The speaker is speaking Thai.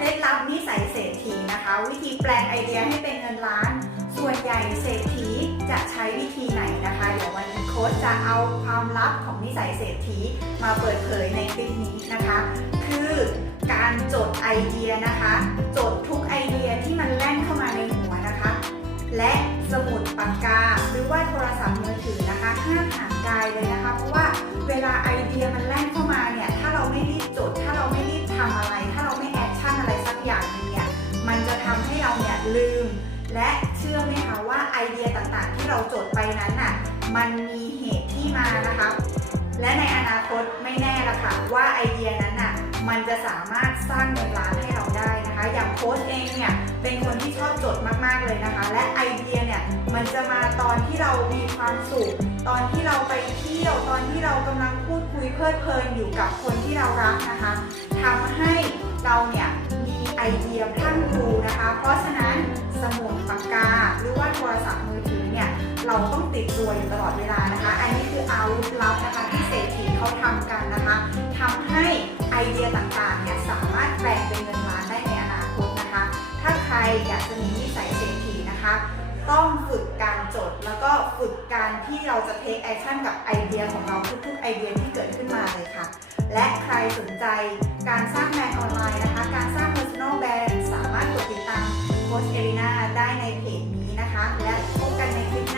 เคล็ดลับนิสัยเศรษฐีนะคะ วิธีแปลงไอเดียให้เป็นเงินล้าน ส่วนใหญ่เศรษฐีจะใช้วิธีไหนนะคะเดี๋ยววันนี้โค้ชจะเอาความลับของนิสัยเศรษฐีมาเปิดเผยในคลิปนี้นะคะ คือการจดไอเดียนะคะ จดทุกไอเดียที่มันแล่นเข้ามาในหัวนะคะ และสมุดปากกาหรือว่าโทรศัพท์มือถือนะคะห้ามห่างกายเลยนะคะ เพราะว่าเวลาไอเดียมันแล่นเข้า ลืม และเชื่อไหมคะว่าไอเดียต่างๆ ที่เราจดไปนั้นน่ะมันมีเหตุที่มานะคะ และในอนาคตไม่แน่ละค่ะว่าไอเดียนั้นน่ะมันจะสามารถสร้างเงินล้านให้เราได้นะคะ อย่างโค้ชเองเนี่ยเป็นคนที่ชอบจดมากๆเลยนะคะ และไอเดียเนี่ยมันจะมาตอนที่เรามีความสุขตอนที่เราไปเที่ยวตอนที่เรากำลังพูดคุยเพลิดเพลินอยู่กับคนที่เรารักนะคะทำให้เราเนี่ยมีไอเดียพรั่งพรูนะคะ เพราะฉะนั้น สมุดปากกา หรือว่าโทรศัพท์มือถือเนี่ยเราต้องติดตัวอยู่ตลอดเวลานะคะ อันนี้คืออาวุธลับนะคะที่เศรษฐีเขาทำกันนะคะทำให้ไอเดียต่างๆเนี่ยสามารถแปลงเป็นเงินล้านได้ในอนาคตนะคะ ถ้าใครอยากจะมีนิสัยเศรษฐีนะคะ ต้องฝึกการจดแล้วก็ฝึกการที่เราจะเทคแอคชั่นกับไอเดียของเราทุกๆไอเดียที่เกิดขึ้นมาเลยค่ะ และใครสนใจการสร้างแบรนด์ออนไลน์นะคะ เอรินาได้ในเพจนี้นะคะ และพบกันในคลิป